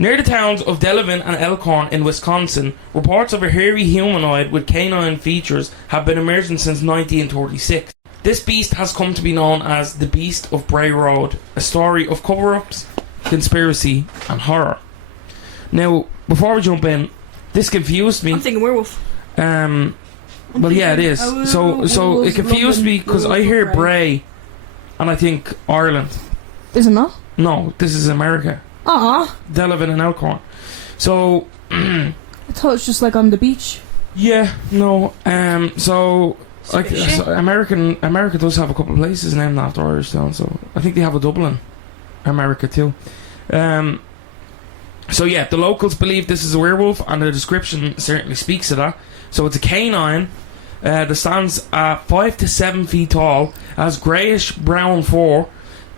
Near the towns of Delavan and Elkhorn in Wisconsin, reports of a hairy humanoid with canine features have been emerging since 1936. This beast has come to be known as the Beast of Bray Road, a story of cover-ups, conspiracy and horror. Now, before we jump in, this confused me. I'm thinking werewolf. Well, yeah, it is. So it confused me because I hear Bray and I think Ireland. Is it not? No, this is America. Delavan and Elkhorn. So I thought it was just like on the beach. Yeah, no. So America does have a couple of places named after Irish towns. So I think they have a Dublin, America too. So yeah, the locals believe this is a werewolf, and the description certainly speaks to that. So it's a canine that stands at 5 to 7 feet tall, has greyish brown fur,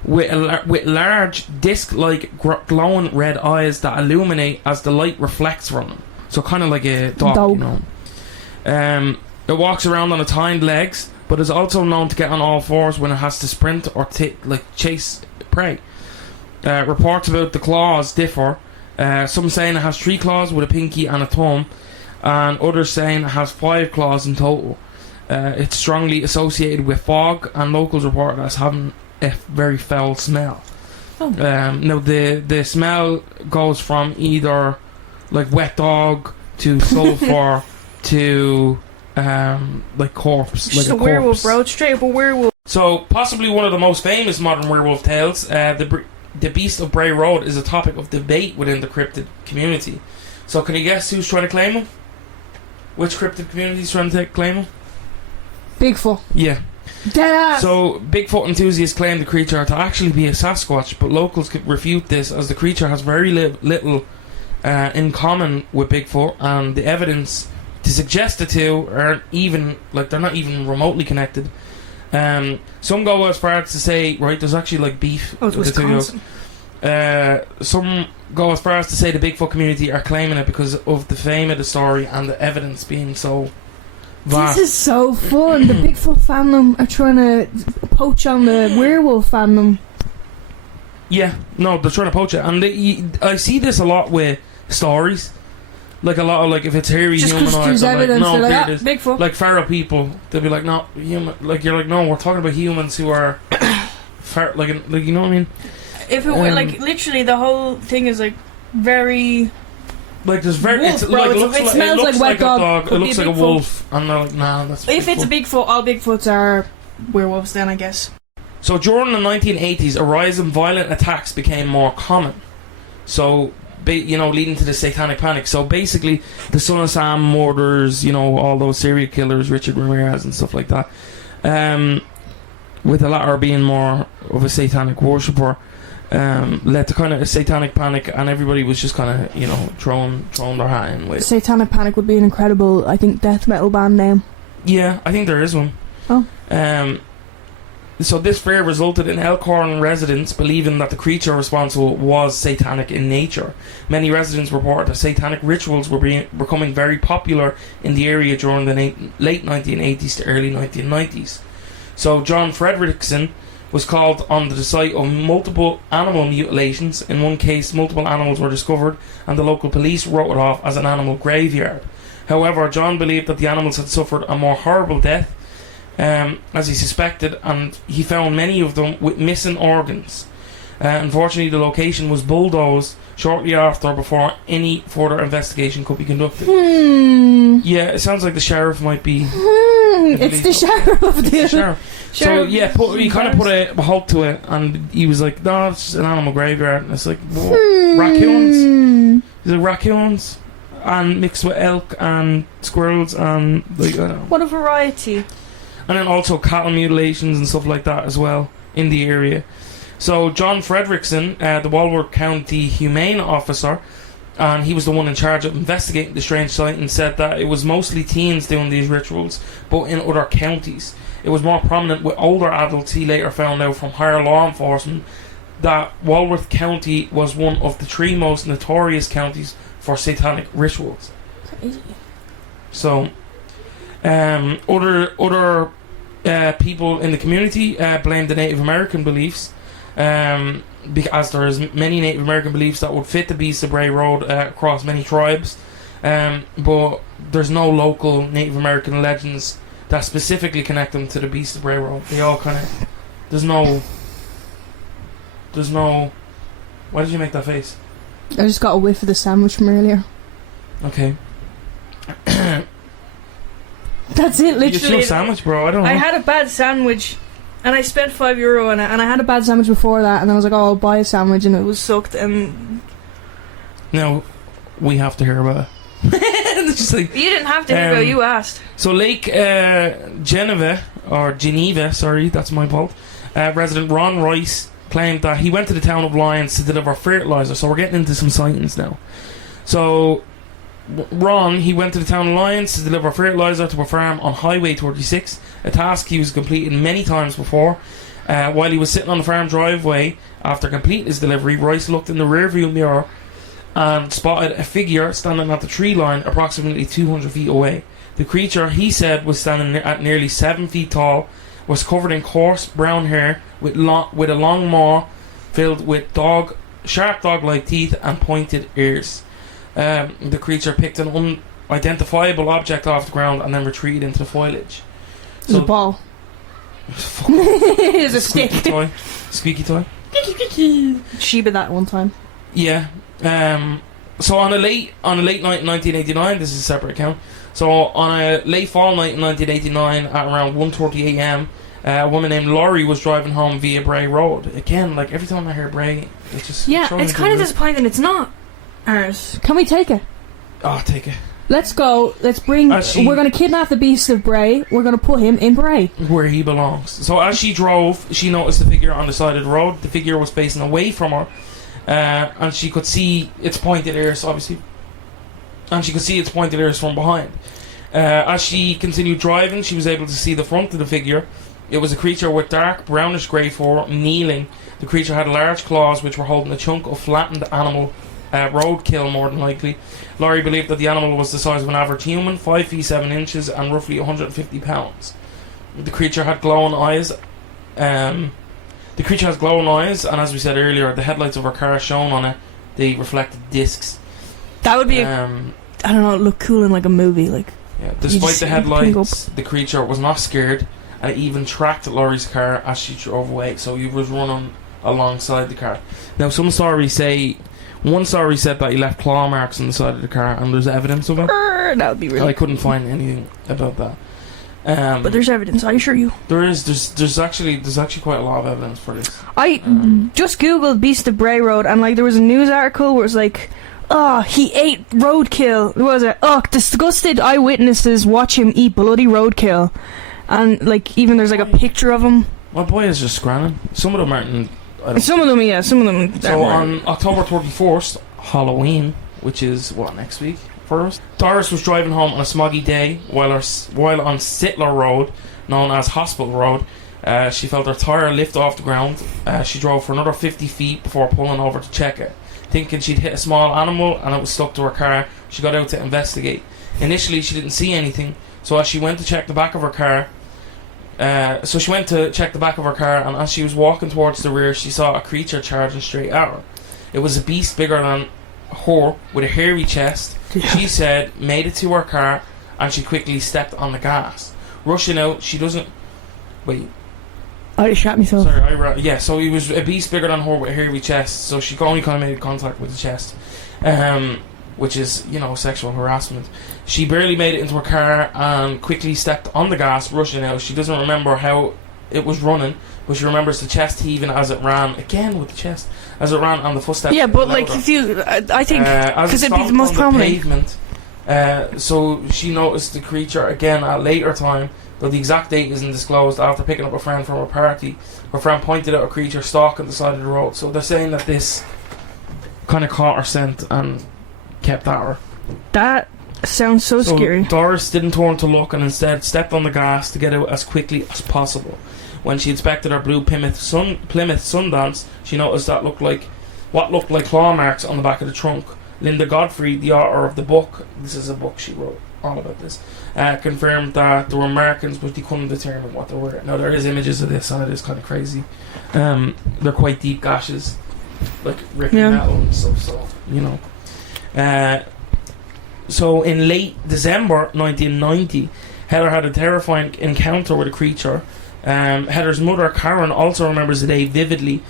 with large disc-like glowing red eyes that illuminate as the light reflects from them. So kind of like a dog, you know. It walks around on its hind legs, but is also known to get on all fours when it has to sprint or chase prey. Reports about the claws differ. Some saying it has 3 claws with a pinky and a thumb, and others saying it has 5 claws in total. It's strongly associated with fog, and locals report it as having a very foul smell. Now the smell goes from either like wet dog to sulphur to like corpse, like just a werewolf, bro. Straight up a werewolf. So possibly one of the most famous modern werewolf tales, the Beast of Bray Road, is a topic of debate within the cryptid community. So can you guess who's trying to claim him? Which cryptid community is trying to claim him? Bigfoot. Yeah. Deadass. So Bigfoot enthusiasts claim the creature to actually be a Sasquatch, but locals could refute this as the creature has very little in common with Bigfoot, and the evidence to suggest the two are even, like, they're not even remotely connected. Some go as far as to say, right, there's actually like beef. Oh, it's Wisconsin. Some go as far as to say the Bigfoot community are claiming it because of the fame of the story and the evidence being so vast. This is so fun. The Bigfoot fandom are trying to poach on the werewolf fandom. Yeah, no, they're trying to poach it, and I see this a lot with stories. Like a lot of, like, if it's hairy humanoids, there's evidence, like, no, like, there it is. Bigfoot. Like feral people, they'll be like, no, human. Like, you're like, no, we're talking about humans who are like, you know what I mean? If it were like literally, the whole thing is like very. Like there's very, wolf, it's, bro, like, it looks like, smells it looks like like wet a dog. Could It be looks a like a Bigfoot. wolf, and they're like, nah, that's. If Bigfoot. it's a Bigfoot, all Bigfoots are werewolves. Then I guess. So during the 1980s, a rise in violent attacks became more common. So, leading to the satanic panic. So basically, the Son of Sam murders, all those serial killers, Richard Ramirez and stuff like that. With the latter being more of a satanic worshipper, led to kind of a satanic panic, and everybody was just kind of, throwing their hat in with. Satanic Panic would be an incredible, I think, death metal band name. Yeah, I think there is one. Oh. So this fear resulted in Elkhorn residents believing that the creature responsible was satanic in nature. Many residents reported that satanic rituals were becoming very popular in the area during the late 1980s to early 1990s. So John Fredrickson was called on the site of multiple animal mutilations. In one case, multiple animals were discovered, and the local police wrote it off as an animal graveyard. However, John believed that the animals had suffered a more horrible death, as he suspected, and he found many of them with missing organs. Unfortunately, the location was bulldozed shortly after before any further investigation could be conducted. Yeah, it sounds like the sheriff might be... It's the sheriff. The sheriff. So, yeah, he kind of put a halt to it, and he was like, no, it's just an animal graveyard. And it's like, raccoons? Is it raccoons? And mixed with elk and squirrels and, like, I don't know. What a variety. And then also cattle mutilations and stuff like that as well in the area. So John Fredrickson, the Walworth County Humane Officer, and he was the one in charge of investigating the strange sight, and said that it was mostly teens doing these rituals, but in other counties. It was more prominent with older adults. He later found out from higher law enforcement that Walworth County was one of the 3 most notorious counties for satanic rituals. Crazy. So, other people in the community blamed the Native American beliefs, Because there is many Native American beliefs that would fit the Beast of Bray road across many tribes, but there's no local Native American legends that specifically connect them to the Beast of Bray road. They all kind of there's no. Why did you make that face? I just got a whiff of the sandwich from earlier. Okay. That's it, literally. It's your sandwich, bro. I don't know. I had a bad sandwich, and I spent €5 on it, And I had a bad sandwich before that, and I was like, oh, I'll buy a sandwich, and it was sucked. And Now, we have to hear about it. It's just like, you didn't have to hear about it, you asked. so Lake Geneva, sorry, that's my fault. Resident Ron Rice claimed that he went to the town of Lyons to deliver fertilizer. So we're getting into some sightings now. So Ron, he went to the town of Lyons to deliver fertilizer to a farm on Highway 36, a task he was completing many times before. While he was sitting on the farm driveway after completing his delivery, Rice looked in the rearview mirror and spotted a figure standing at the tree line approximately 200 feet away. The creature, he said, was standing at nearly 7 feet tall, was covered in coarse brown hair with a long maw filled with sharp dog-like teeth and pointed ears. The creature picked an unidentifiable object off the ground and then retreated into the foliage. It was a ball. It was a stick. Squeaky toy. Sheba that one time. Yeah. So on a late night in 1989, this is a separate account. So on a late fall night in 1989 at around 1:30 a.m., a woman named Laurie was driving home via Bray Road. Again, like every time I hear Bray, it just it's kind of disappointing. It's not ours. Can we take it? Oh, take it. Let's go. Let's bring. We're going to kidnap the Beast of Bray. We're going to put him in Bray, where he belongs. So as she drove, she noticed the figure on the side of the road. The figure was facing away from her, and she could see its pointed ears, obviously. And she could see its pointed ears from behind. As she continued driving, she was able to see the front of the figure. It was a creature with dark brownish grey fur, kneeling. The creature had large claws which were holding a chunk of flattened animal roadkill, more than likely. Laurie believed that the animal was the size of an average human, 5 feet 7 inches and roughly 150 pounds. The creature had glowing eyes. The creature has glowing eyes, and as we said earlier, the headlights of her car shown on it, they reflected discs. That would be I don't know, it looked cool in like a movie. Like, yeah, despite the headlights, the creature was not scared, and it even tracked Laurie's car as she drove away, so he was running alongside the car. Now, one story said that he left claw marks on the side of the car, and there's evidence of it. That would be really I couldn't find anything about that. But there's evidence, I assure you. There's actually quite a lot of evidence for this. I just googled Beast of Bray Road, and like there was a news article where it's like, oh, he ate roadkill. What was it? Oh, disgusted eyewitnesses watch him eat bloody roadkill. And like even there's like a picture of him. My boy is just scranning. Some of them aren't. Some of them, yeah. Some of them. So on October 31st, Halloween, which is what, next week for us, Doris was driving home on a smoggy day while on Sittler Road, known as Hospital Road. She felt her tyre lift off the ground. She drove for another 50 feet before pulling over to check it. Thinking she'd hit a small animal and it was stuck to her car, she got out to investigate. Initially, she didn't see anything, so as she went to check the back of her car, and as she was walking towards the rear, she saw a creature charging straight at her. It was a beast bigger than her, with a hairy chest. She said, made it to her car, and she quickly stepped on the gas. Rushing out, she doesn't... Wait. I shot myself. Sorry, yeah, so he was a beast bigger than her with a hairy chest, so she only kind of made contact with the chest. Which is, sexual harassment. She barely made it into her car and quickly stepped on the gas, rushing out. She doesn't remember how it was running, but she remembers the chest heaving as it ran, again with the chest, as it ran on the footsteps. Yeah, but like, if you, I think, because it'd be the most prominent. Pavement, so she noticed the creature again at a later time, though the exact date isn't disclosed. After picking up a friend from a party, her friend pointed out a creature stalking the side of the road. So they're saying that this kind of caught her scent and kept at her. That sounds so scary. Doris didn't turn to look and instead stepped on the gas to get out as quickly as possible. When she inspected her blue Plymouth Sundance, she noticed what looked like claw marks on the back of the trunk. Linda Godfrey, the author of the book, this is a book she wrote, all about this, confirmed that there were markings, but they couldn't determine what they were. Now there is images of this, and it is kind of crazy. They're quite deep gashes, like ripping metal and stuff. So you know. So in late December 1990, Heather had a terrifying encounter with a creature. Heather's mother, Karen, also remembers the day vividly.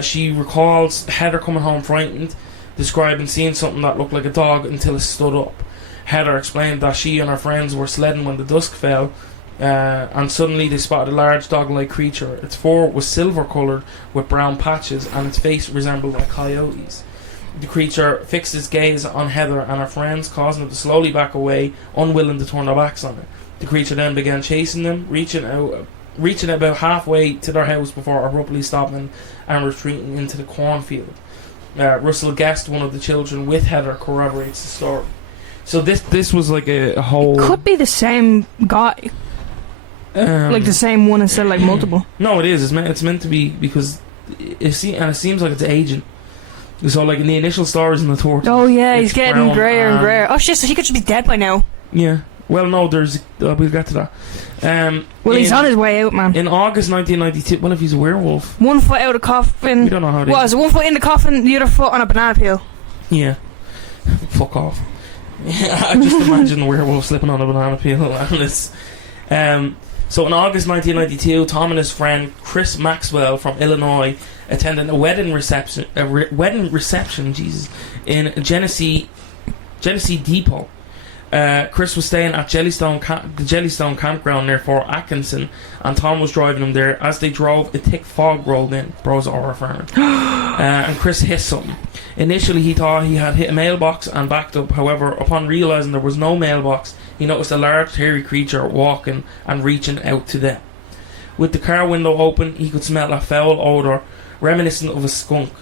She recalls Heather coming home frightened, describing seeing something that looked like a dog until it stood up. Heather explained that she and her friends were sledding when the dusk fell, and suddenly they spotted a large dog-like creature. Its fur was silver-coloured with brown patches, and its face resembled a coyote's. The creature fixed its gaze on Heather and her friends, causing them to slowly back away, unwilling to turn their backs on it. The creature then began chasing them, reaching about halfway to their house before abruptly stopping and retreating into the cornfield. Russell Guest, one of the children with Heather, corroborates the story. So this was like a whole... It could be the same guy. Like the same one instead of like multiple. No, it is. It's meant to be, because it seems like it's aging. So like in the initial stories in the tour. Oh yeah, he's getting greyer and greyer. Oh shit, so he could just be dead by now. Yeah. Well, no, there's... we'll get to that. Well, he's on his way out, man. In August 1992... Well, if he's a werewolf... One foot out of the coffin. We don't know how it is. What, is it one foot in the coffin, the other foot on a banana peel? Yeah. Fuck off. I just imagine the werewolf slipping on a banana peel. And it's... So in August 1992, Tom and his friend Chris Maxwell from Illinois attended a wedding reception... Jesus... in Genesee Depot. Chris was staying at the Jellystone campground near Fort Atkinson, and Tom was driving him there. As they drove, a thick fog rolled in. Bro's horror farmer. And Chris hissed something. Initially, he thought he had hit a mailbox and backed up. However, upon realising there was no mailbox, he noticed a large, hairy creature walking and reaching out to them. With the car window open, he could smell a foul odour reminiscent of a skunk.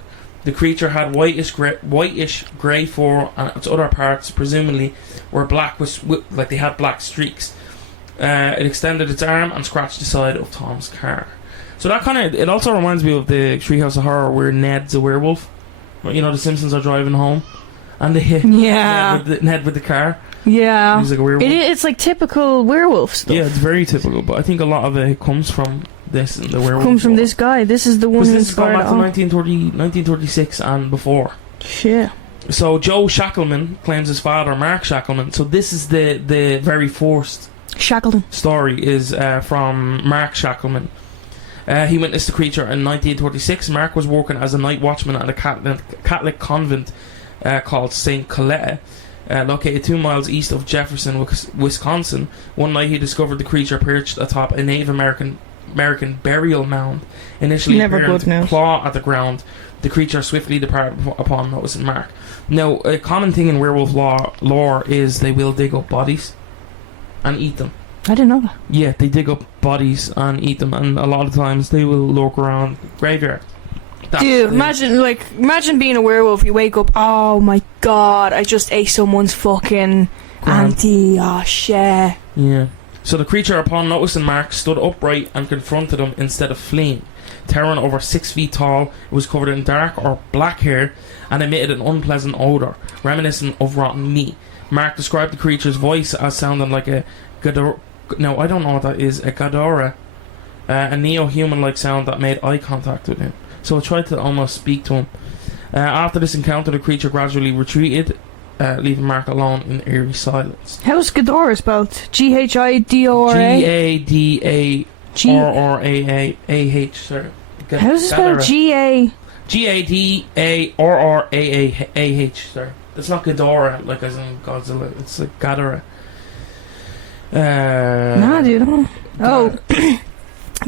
The creature had whitish grey fur, and its other parts, presumably, were black, like they had black streaks. It extended its arm and scratched the side of Tom's car. So that it also reminds me of the Treehouse of Horror where Ned's a werewolf. You know, the Simpsons are driving home, and they hit Ned with the car. Yeah, he's like a werewolf. It's like typical werewolf stuff. Yeah, it's very typical, but I think a lot of it comes from this and the werewolf. Comes from this guy. This is the one who inspired it. This is going back to 1936 and before. Shit. So Joe Shackelman claims his father, Mark Shackelman. So this is the very first Shackleton story is from Mark Shackelman. He witnessed the creature in 1936. Mark was working as a night watchman at a Catholic convent called St. Colette, located 2 miles east of Jefferson, Wisconsin. One night he discovered the creature perched atop a Native American burial mound. Initially appearing to claw at the ground, the creature swiftly departed upon noticing Mark. Now, a common thing in werewolf lore is they will dig up bodies and eat them. I didn't know that. Yeah, they dig up bodies and eat them, and a lot of times they will lurk around graveyard. Dude, imagine being a werewolf. You wake up, oh my god, I just ate someone's fucking auntie. Oh shit. Yeah. So the creature, upon noticing Mark, stood upright and confronted him instead of fleeing. Towering over 6 feet tall, it was covered in dark or black hair and emitted an unpleasant odour, reminiscent of rotten meat. Mark described the creature's voice as sounding like a Gadora. No, I don't know what that is. A Gadora, a neo-human-like sound that made eye contact with him. So I tried to almost speak to him. After this encounter, the creature gradually retreated, leaving Mark alone in eerie silence. How's Gadora spelled? Ghidora? G-A-D-A-R-R-A-A-H, sir. How's it spelled? G-A-D-A-R-R-A-A-H, sir. It's not Ghidorah, like as in Godzilla. It's like Gadora. Nah, dude. Oh.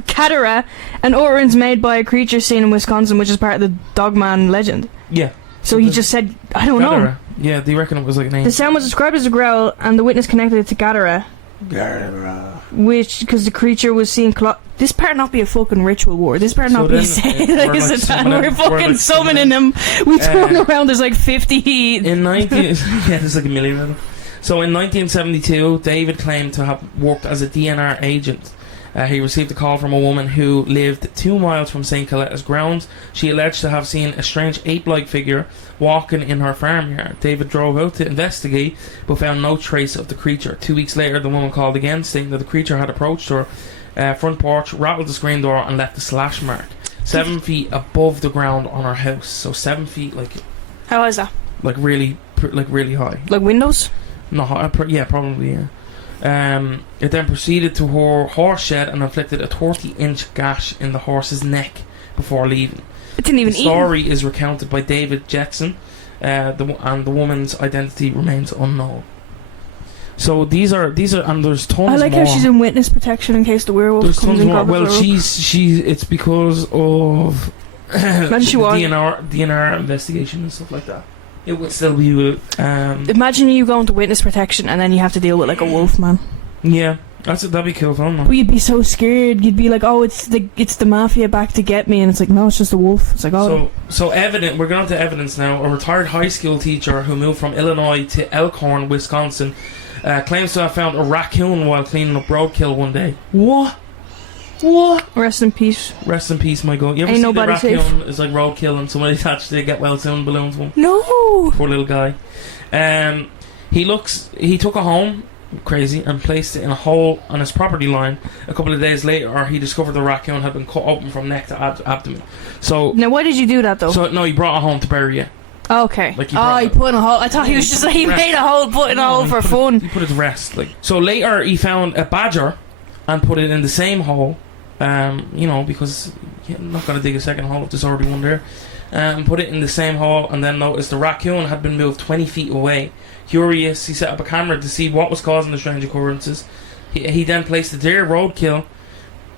Catara, an utterance made by a creature seen in Wisconsin, which is part of the Dogman legend. Yeah. So he just said, I don't know. Yeah, they reckon it was like a name. The sound was described as a growl, and the witness connected it to Gadara. Which, because the creature was seen... This part not be a fucking ritual war. This part not be saying we're fucking summoning them. We turn around, there's like 50... Yeah, there's like a million of them. So in 1972, David claimed to have worked as a DNR agent He received a call from a woman who lived 2 miles from St. Coletta's grounds. She alleged to have seen a strange ape-like figure walking in her farmyard. David drove out to investigate, but found no trace of the creature. 2 weeks later, the woman called again, stating that the creature had approached her front porch, rattled the screen door, and left a slash mark 7 feet above the ground on her house. So 7 feet, like How is that? like really high. Like windows? No, yeah, probably, yeah. It then proceeded to her horse shed and inflicted a 30-inch gash in the horse's neck before leaving. It didn't even The eat. story is recounted by David Jetson, and the woman's identity remains unknown. So these are, and there's tons more. I like how she's in witness protection in case the werewolf There's comes tons and more. grabs Well, her up. it's because of Imagine she the was. DNR investigation and stuff like that. It would still be Imagine you go into witness protection and then you have to deal with like a wolf man. yeah, that'd be cool fun, man. But you'd be so scared. You'd be like, "Oh, it's the mafia back to get me," and it's like, "No, it's just a wolf." It's like, "Oh." So We're going on to evidence now. A retired high school teacher who moved from Illinois to Elkhorn, Wisconsin, claims to have found a raccoon while cleaning up roadkill one day. What? Rest in peace. Rest in peace, my God. You ever Ain't see nobody the raccoon is like roadkill and somebody attached to get well soon balloons one? No. Poor little guy. He took it home, crazy, and placed it in a hole on his property line. A couple of days later, he discovered the raccoon had been cut open from neck to abdomen. So Now, why did you do that though? no, he brought it home to bury it. Okay. Like he He put in a hole. I thought he was just like, he Rest. made a hole, put in a hole for fun. He put it to rest. So later, he found a badger and put it in the same hole. Because you're not going to dig a second hole if there's already one there. And put it in the same hole, and then noticed the raccoon had been moved 20 feet away. Curious, he set up a camera to see what was causing the strange occurrences. He then placed the deer roadkill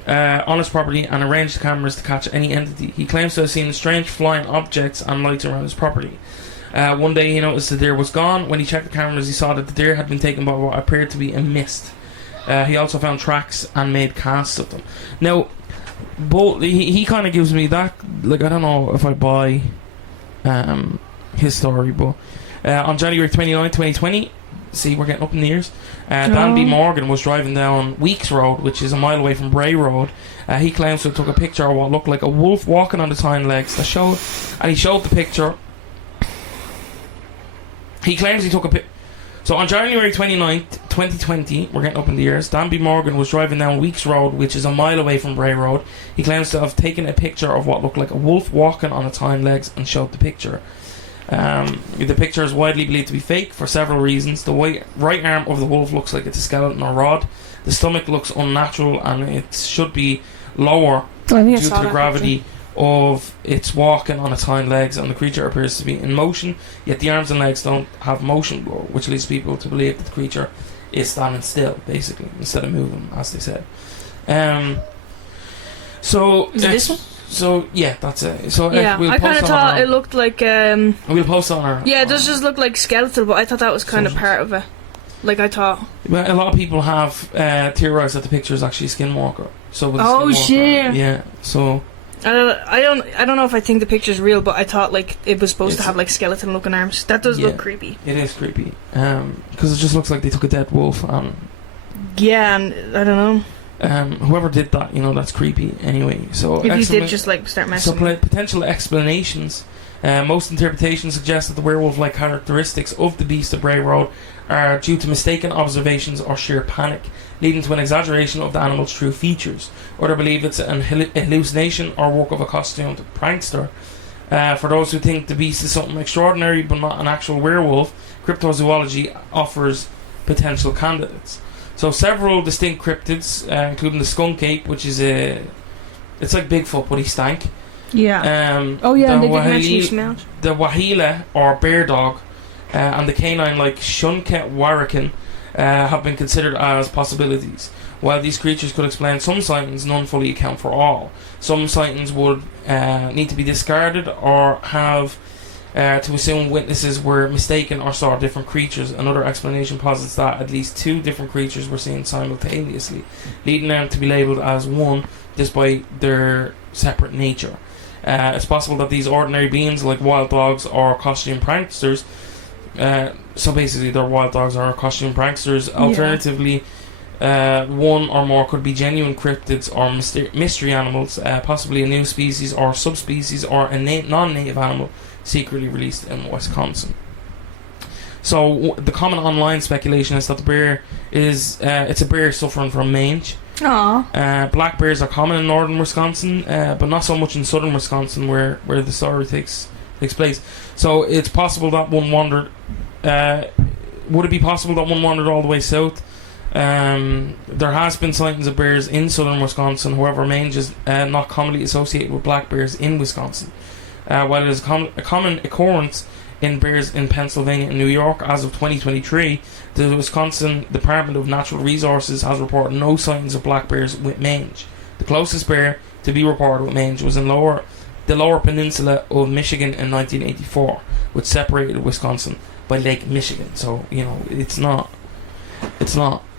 on his property and arranged the cameras to catch any entity. He claims to have seen strange flying objects and lights around his property. One day he noticed the deer was gone. When he checked the cameras, he saw that the deer had been taken by what appeared to be a mist. He also found tracks and made casts of them. Now, he kind of gives me that, like, I don't know if I buy his story, but on January 29, 2020, see, we're getting up in the years, Dan B. Morgan was driving down Weeks Road, which is a mile away from Bray Road. He claims to have took a picture of what looked like a wolf walking on its hind legs. He showed the picture. He claims he took a picture. So on January 29th, 2020, we're getting up in the years, Dan B. Morgan was driving down Weeks Road, which is a mile away from Bray Road. He claims to have taken a picture of what looked like a wolf walking on its hind legs and showed the picture. The picture is widely believed to be fake for several reasons. The right arm of the wolf looks like it's a skeleton or rod. The stomach looks unnatural and it should be lower due to the gravity of its walking on its hind legs, and the creature appears to be in motion, yet the arms and legs don't have motion blur, which leads people to believe that the creature is standing still, basically, instead of moving, as they said. Is it this one? So yeah, that's it. So Yeah, we'll I kind of thought it looked like. We'll post it on our. Yeah, it does just look like skeletal, but I thought that was kind of part of it. Like I thought. Well, a lot of people have theorized that the picture is actually a skinwalker. So with a Oh, skinwalker, shit. Yeah. So I don't know if I think the picture's real, but I thought like it was supposed to have like skeleton looking arms. That does look creepy. it is creepy. Because it just looks like they took a dead wolf and. Yeah, and I don't know. Whoever did that, that's creepy anyway. So If you did just like start messing. So potential explanations. Most interpretations suggest that the werewolf-like characteristics of the Beast of Bray Road are due to mistaken observations or sheer panic, leading to an exaggeration of the animal's true features. Others believe it's an hallucination or work of a costumed prankster. For those who think the beast is something extraordinary but not an actual werewolf, cryptozoology offers potential candidates. So several distinct cryptids, including the skunk ape, which is it's like Bigfoot but he stank. Yeah. and the they didn't actually smell. The wahila or bear dog, and the canine like Shunket Warrakin have been considered as possibilities. While these creatures could explain some sightings, none fully account for all. Some sightings would need to be discarded or have to assume witnesses were mistaken or saw different creatures. Another explanation posits that at least two different creatures were seen simultaneously, leading them to be labelled as one despite their separate nature. It's possible that these ordinary beings, like wild dogs or costume pranksters, so basically they're wild dogs or costume pranksters. Alternatively, One or more could be genuine cryptids or mystery animals, possibly a new species or subspecies or a non-native animal secretly released in Wisconsin. So the common online speculation is that the bear is it's a bear suffering from mange. Aww. Black bears are common in northern Wisconsin, but not so much in southern Wisconsin where the story takes place. So it's possible that one wandered. Would it be possible that one wandered all the way south? There has been sightings of bears in southern Wisconsin. However, mange is not commonly associated with black bears in Wisconsin. While it is a common occurrence in bears in Pennsylvania and New York, as of 2023, the Wisconsin Department of Natural Resources has reported no sightings of black bears with mange. The closest bear to be reported with mange was in the lower peninsula of Michigan in 1984, which separated Wisconsin by Lake Michigan. So it's not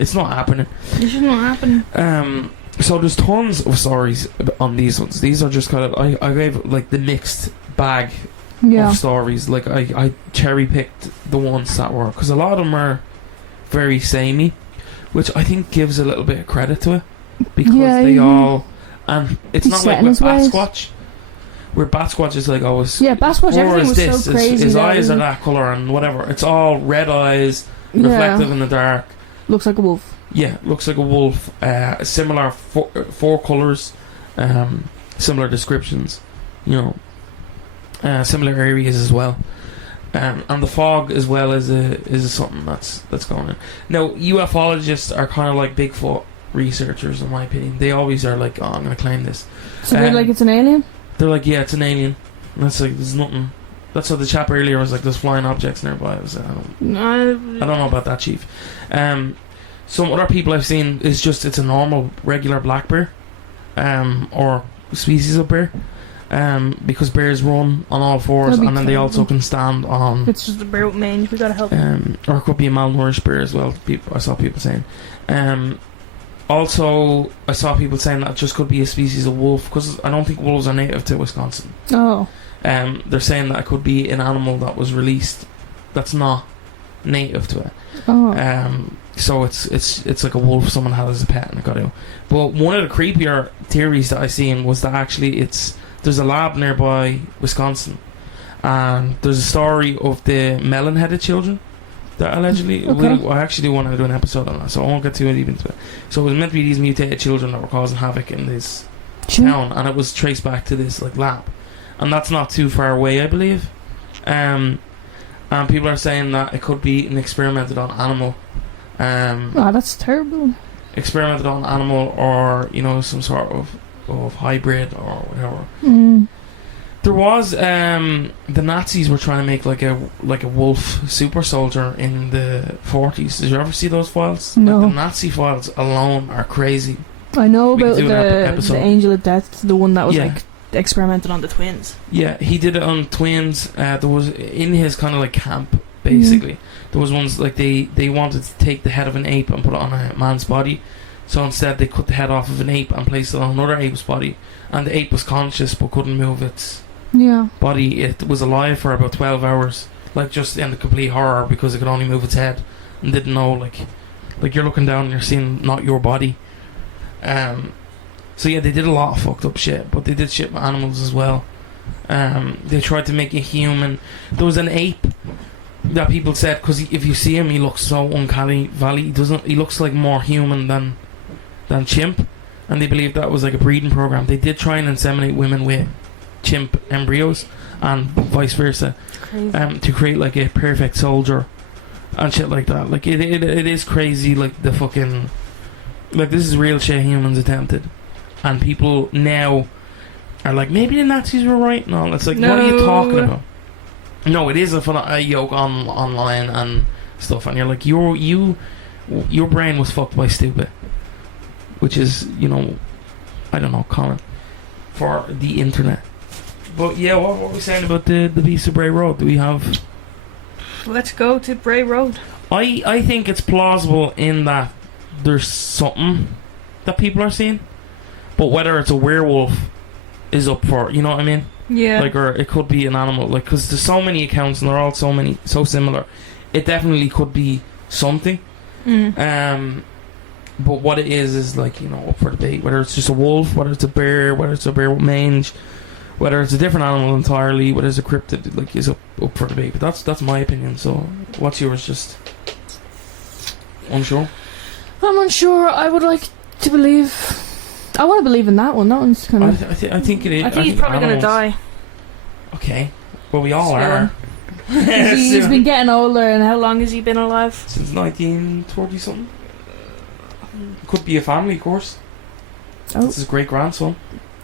happening. This is not happening. So there's tons of stories on these ones. These are just kind of I gave like the mixed bag of stories. Like I cherry picked the ones that were, because a lot of them are very samey, which I think gives a little bit of credit to it, because they all, and it's not like with Batsquatch, where Batsquatch is like always Batsquatch, everything was this, so crazy. His eyes are that colour and whatever. It's all red eyes, reflective in the dark. Looks like a wolf. Yeah, looks like a wolf. Similar four colours, similar descriptions, similar areas as well, and the fog as well is something that's going on. Now, ufologists are kind of like Bigfoot researchers, in my opinion. They always are like, I'm going to claim this. So they're like, it's an alien? They're like, yeah, it's an alien. And that's like, there's nothing. That's what the chap earlier was like, there's flying objects nearby. I was like, I don't know about that, Chief. Some other people I've seen is just, it's a normal, regular black bear, or species of bear, because bears run on all fours, and then they also can stand on. It's just a bear with mange. We gotta help. Or it could be a malnourished bear as well. I saw people saying. Also, I saw people saying that it just could be a species of wolf, because I don't think wolves are native to Wisconsin. Oh. They're saying that it could be an animal that was released that's not native to it. Oh. So it's like a wolf someone had as a pet and it got out. But one of the creepier theories that I seen was that actually there's a lab nearby Wisconsin, and there's a story of the melon-headed children that allegedly I actually do want to do an episode on that, so I won't get too deep into it. So it was meant to be these mutated children that were causing havoc in this town, and it was traced back to this like lab, and that's not too far away, I believe. And people are saying that it could be an experimented on animal. That's terrible. Experimented on animal, or some sort of hybrid or whatever. There was the Nazis were trying to make like a wolf super soldier in the 40s. Did you ever see those files? No. Like, the Nazi files alone are crazy. I know about the Angel of Death, the one that was like experimented on the twins. Yeah, he did it on twins. There was in his kind of like camp, basically. There was ones like they wanted to take the head of an ape and put it on a man's body. So instead they cut the head off of an ape and placed it on another ape's body. And the ape was conscious but couldn't move its body. It was alive for about 12 hours. Like just in the complete horror, because it could only move its head. And didn't know, like you're looking down and you're seeing not your body. So yeah, they did a lot of fucked up shit. But they did shit with animals as well. They tried to make it human. There was an ape that people said, because if you see him, he looks so uncanny valley. He looks like more human than chimp, and they believe that was like a breeding program. They did try and inseminate women with chimp embryos and vice versa, to create like a perfect soldier and shit like that. Like it is crazy. Like the fucking, like this is real shit humans attempted, and people now are like, maybe the Nazis were right. No, it's like, what are you talking about? No, it is a yoke online and stuff, and you're like, your brain was fucked by stupid, which is, I don't know, common for the internet. But yeah, what were we saying about the Beast of Bray Road? Do we have? Let's go to Bray Road. I think it's plausible in that there's something that people are seeing, but whether it's a werewolf is up for, you know what I mean? Yeah. Like, or it could be an animal, like, because there's so many accounts and they're all so similar. It definitely could be something. But what it is like, you know, up for debate. Whether it's just a wolf, whether it's a bear with mange, whether it's a different animal entirely, whether it's a cryptid, like, is up for debate. But that's my opinion. So, what's yours? Just unsure. I'm unsure. I would like to believe. I want to believe in that one. That one's kind of. I think it is. I think he's probably going to die. Okay. Well, we all Soon. are. He's been getting older, and How long has he been alive? Since 1940 something. Could be a family, of course. Oh. This is great grandson.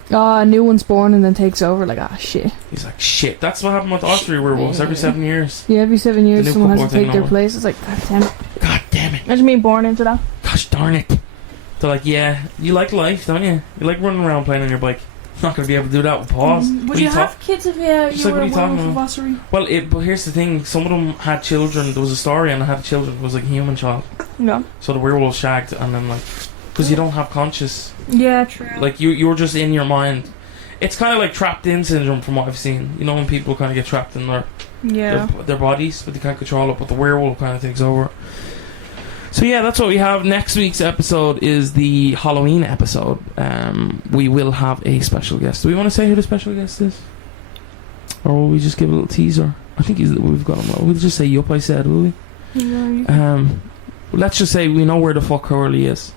A new one's born and then takes over. Like, shit. He's like, shit. That's what happened with Austria werewolves every 7 years. Yeah, every 7 years new someone has couple to take thing their over. place. It's like, god damn it. God damn it. Imagine being born into that. Gosh darn it. They're like, yeah, you like life, don't you? You like running around playing on your bike. Not going to be able to do that with paws. Would you have kids if Just you like were what a you talking werewolf of about. Ossuary? Well, but here's the thing. Some of them had children. There was a story and they had children. It was like a human child. No. So the werewolf shagged and then like... Because you don't have conscious... Yeah, true. Like, you're just in your mind. It's kind of like trapped in syndrome from what I've seen. You know when people kind of get trapped in their bodies, but they can't control it, but the werewolf kind of takes over. So yeah, that's what we have. Next week's episode is the Halloween episode. We will have a special guest. Do we want to say who the special guest is? Or will we just give a little teaser? I think we've got him. We'll just say yup, I said, will we? Yeah, Let's just say we know where the fuck Hurley is.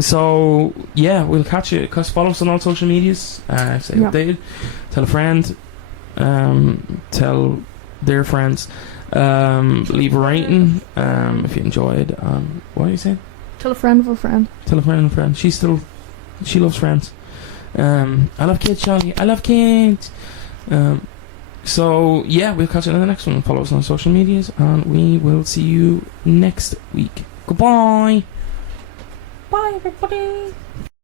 So yeah, we'll catch you. Cause follow us on all social medias. Stay updated. Tell a friend. Tell their friends. Leave a rating. If you enjoyed. What are you saying? Tell a friend of a friend. Tell a friend of a friend. She loves friends. I love kids, Charlie. I love kids. So yeah, we'll catch you in the next one. Follow us on social medias, and we will see you next week. Goodbye. Bye, everybody.